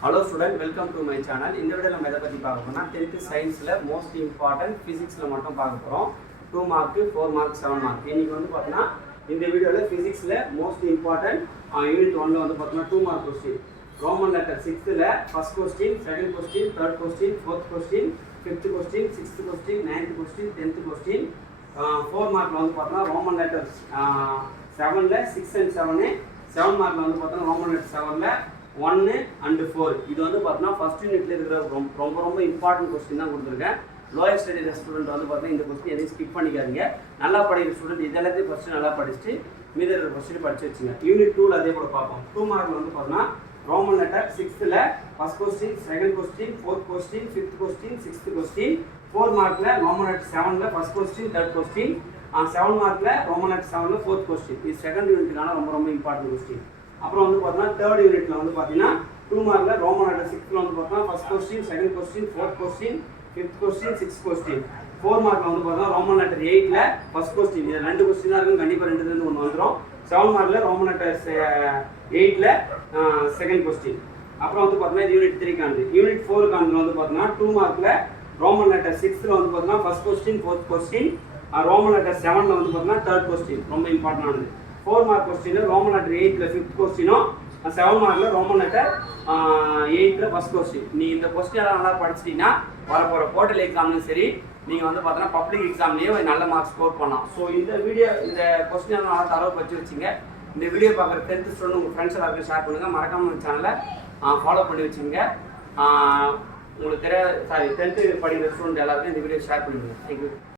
Hello student, welcome to my channel. இந்த வீடியோல நம்ம எதை பத்தி பார்க்க போறோம்னா 10th சயின்ஸ்ல மோஸ்ட் இம்பார்ட்டன்ட் பிசிக்ஸ்ல மட்டும் பார்க்க போறோம். 2 மார்க், 4 மார்க், 7 மார்க். இன்னைக்கு வந்து பார்த்தீங்கன்னா இந்த வீடியோல பிசிக்ஸ்ல மோஸ்ட் இம்பார்ட்டன்ட் யூனிட் 1ல வந்து பார்த்தீங்கன்னா 2 மார்க் क्वेश्चन. ரோமன் லெட்டர் 6ல first question, second question, third question, fourth question, fifth question, sixth question, ninth question, 10th question. 4 மார்க்ல வந்து பார்த்தீங்கன்னா ரோமன் லெட்டர்ஸ் 7ல 6 and 7. 7 மார்க்ல வந்து பார்த்தீங்கன்னா ரோமன் லெட்டர் 7ல 1 and 4. இது வந்து பார்த்தீங்கன்னா ஃபர்ஸ்ட் யூனிட்ல இருக்கிற ரொம்ப இம்பார்ட்டன்ட் क्वेश्चन தான் கொடுத்துருக்கேன். லோயர் ஸ்டடி ஸ்டூடெண்ட் வந்து பார்த்தீங்கன்னா இந்த क्वेश्चन எதையும் ஸ்கிப் பண்ணிக்காதீங்க. நல்லா படிக்கிற ஸ்டூடெண்ட் இதெல்லாத்தையும் ஃபர்ஸ்ட் நல்லா படிச்சுட்டு மீதி இருக்கிற क्वेश्चन படிச்சு வச்சுங்க. யூனிட் 2ல அதே கூட பார்ப்போம். 2 மார்க்ல வந்து பார்த்தீங்கன்னா ரோமன் லெட்டர் 6ல first question, second question, fourth question, fifth question, sixth question. 4 மார்க்ல ரோமன் லெட்டர் 7ல ஃபர்ஸ்ட் क्वेश्चन, தேர்ட் क्वेश्चन. 7 மார்க்ல ரோமன் லெட்டர் 7ல ஃபோர்த் क्वेश्चन. இது செகண்ட் யூனிட்கான ரொம்ப இம்பார்ட்டன்ட் क्वेश्चन. அப்புறம் வந்து பார்த்தீங்கன்னா தேர்ட் யூனிட்ல வந்து பார்த்தீங்கன்னா 2 மார்க்ல ரோமன் லெட்டர் 6ல வந்து பார்த்தீங்கன்னா first question, second question, fourth question, fifth question, sixth question. 4 மார்க்ல வந்து பார்த்தீங்கன்னா ரோமன் லெட்டர் 8ல ஃபர்ஸ்ட் क्वेश्चन. இது ரெண்டு क्वेश्चन தான் இருக்கும், கண்டிப்பா ரெண்டுல இருந்து ஒன்னு வந்துரும். 7 மார்க்ல ரோமன் லெட்டர் 8ல செகண்ட் क्वेश्चन. அப்புறம் வந்து பார்த்தீங்கன்னா யூனிட் 3 காண்து. யூனிட் 4 காண்துல வந்து பார்த்தீங்கன்னா 2 மார்க்ல ரோமன் லெட்டர் 6ல வந்து பார்த்தீங்கன்னா first question, fourth question. Roman letter 7ல வந்து பார்த்தீங்கன்னா தேர்ட் क्वेश्चन. ரொம்ப இம்பார்ட்டன்டானது. 4 மார்க் क्वेश्चन ரோமன் லெட்டர் 8ல ஃபிஃப்த் क्वेश्चनோ, 7 மார்க்ல ரோமன் லெட்டர் 8ல ஃபர்ஸ்ட் क्वेश्चन. நீ இந்த क्वेश्चन எல்லாம் நல்லா படிச்சிட்டீங்கன்னா வரப்போற போர்ட்டல் எக்ஸாம்லயும் சரி, நீங்க வந்து பார்த்தீங்கன்னா பப்ளிக் எக்ஸாம்லயும் நல்ல மார்க் ஸ்கோர் பண்ணலாம். ஸோ இந்த क्वेश्चन எல்லாம் நல்லா தரவு படிச்சு வச்சுங்க. இந்த வீடியோ பார்க்குற 10th ஸ்டூடெண்ட் உங்கள் ஃப்ரெண்ட்ஸ் எல்லாருக்கும் ஷேர் பண்ணுங்க. மறக்காம நம்ம சேனலை ஃபாலோ பண்ணி வச்சுங்க. உங்களுக்கு 10th படிக்கிற ஸ்டூடெண்ட் எல்லாருக்கும் இந்த வீடியோ ஷேர் பண்ணிடுங்க. தேங்க்யூ.